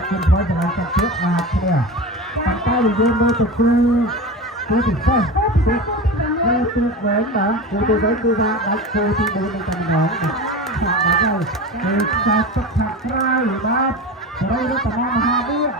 กคุณพร้อยจะมาจัดเชื้ออาเนี่ยทางใต้เดินโดยจะคือติดไฟติดแหวนนะคือไว้คือว่าดักโคที่เดินในกันหนองฝากมาได้คือจะตกหักใครนะเราได้แต่มามหาเรื่อง